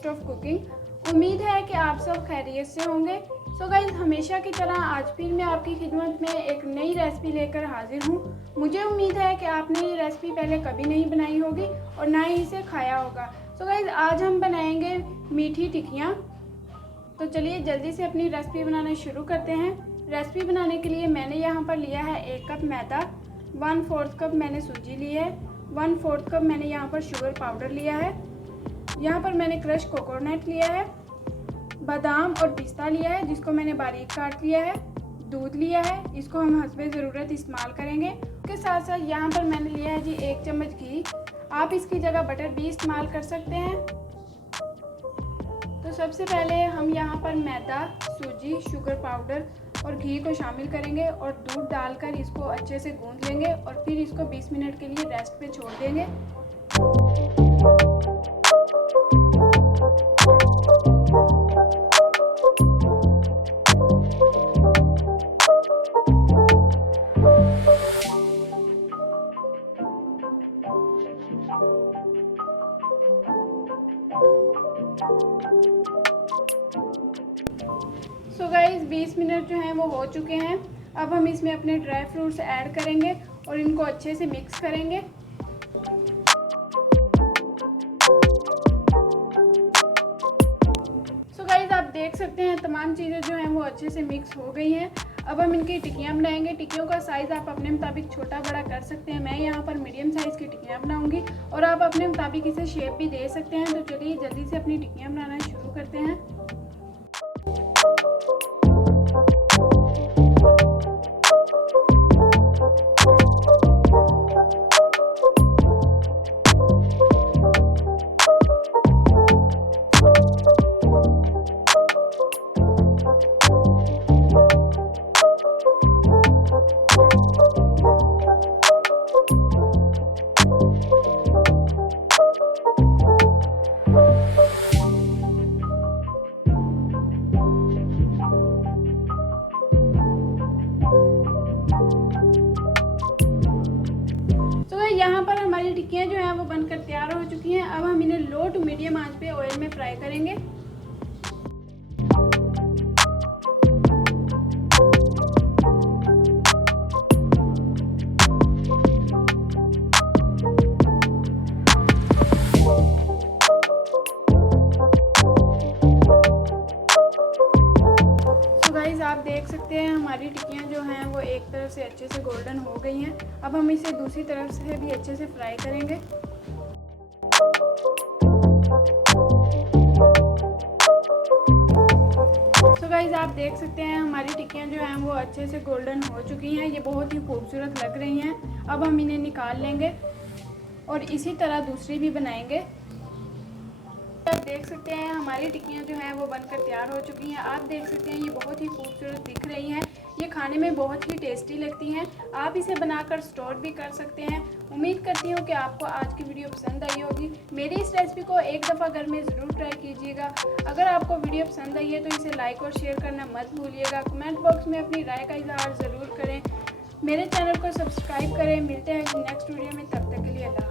Test of cooking. उम्मीद है कि आप सब खैरियत से होंगे। सो गाइस, हमेशा की तरह आज फिर मैं आपकी खिदमत में एक नई रेसिपी लेकर हाजिर हूँ। मुझे उम्मीद है कि आपने ये रेसिपी पहले कभी नहीं बनाई होगी और ना ही इसे खाया होगा। सो गाइस, आज हम बनाएंगे मीठी टिक्कियाँ। तो चलिए जल्दी से अपनी रेसिपी बनाना शुरू करते हैं। रेसिपी बनाने के लिए मैंने यहाँ पर लिया है 1 कप मैदा, 1/4 कप मैंने सूजी ली है, 1/4 कप मैंने यहाँ पर शुगर पाउडर लिया है, यहाँ पर मैंने क्रश कोकोनट लिया है, बादाम और पिस्ता लिया है जिसको मैंने बारीक काट लिया है, दूध लिया है, इसको हम हस्बे ज़रूरत इस्तेमाल करेंगे। उसके साथ साथ यहाँ पर मैंने लिया है जी 1 चम्मच घी। आप इसकी जगह बटर भी इस्तेमाल कर सकते हैं। तो सबसे पहले हम यहाँ पर मैदा, सूजी, शुगर पाउडर और घी को शामिल करेंगे और दूध डालकर इसको अच्छे से गूंद लेंगे और फिर इसको 20 मिनट के लिए रेस्ट पे छोड़ देंगे। सो गाइस, 20 मिनट जो हैं वो हो चुके हैं। अब हम इसमें अपने ड्राई फ्रूट्स ऐड करेंगे और इनको अच्छे से मिक्स करेंगे। सो गाइस, आप देख सकते हैं तमाम चीज़ें जो हैं वो अच्छे से मिक्स हो गई हैं। अब हम इनकी टिक्कियाँ बनाएंगे। टिक्कियों का साइज़ आप अपने मुताबिक छोटा बड़ा कर सकते हैं। मैं यहाँ पर मीडियम साइज़ की टिक्कियाँ बनाऊंगी और आप अपने मुताबिक इसे शेप भी दे सकते हैं। तो चलिए जल्दी से अपनी टिक्कियाँ बनाना शुरू करते हैं। यहाँ पर हमारी टिक्कियाँ जो हैं वो बनकर तैयार हो चुकी हैं। अब हम इन्हें लो टू मीडियम आंच पे ऑयल में फ्राई करेंगे। आप देख सकते हैं हमारी टिक्कियाँ जो हैं वो एक तरफ से अच्छे से गोल्डन हो गई हैं। अब हम इसे दूसरी तरफ से भी अच्छे से फ्राई करेंगे। तो गाइस, आप देख सकते हैं हमारी टिक्कियाँ जो हैं वो अच्छे से गोल्डन हो चुकी हैं। ये बहुत ही खूबसूरत लग रही हैं। अब हम इन्हें निकाल लेंगे और इसी तरह दूसरी भी बनाएंगे। आप देख सकते हैं हमारी टिक्कियाँ जो हैं वो बनकर तैयार हो चुकी हैं। आप देख सकते हैं ये बहुत ही खूबसूरत दिख रही हैं। ये खाने में बहुत ही टेस्टी लगती हैं। आप इसे बनाकर स्टोर भी कर सकते हैं। उम्मीद करती हूँ कि आपको आज की वीडियो पसंद आई होगी। मेरी इस रेसिपी को एक दफ़ा घर में ज़रूर ट्राई कीजिएगा। अगर आपको वीडियो पसंद आई है तो इसे लाइक और शेयर करना मत भूलिएगा। कमेंट बॉक्स में अपनी राय का इजहार ज़रूर करें। मेरे चैनल को सब्सक्राइब करें। मिलते हैं नेक्स्ट वीडियो में, तब तक के लिए अल्लाह।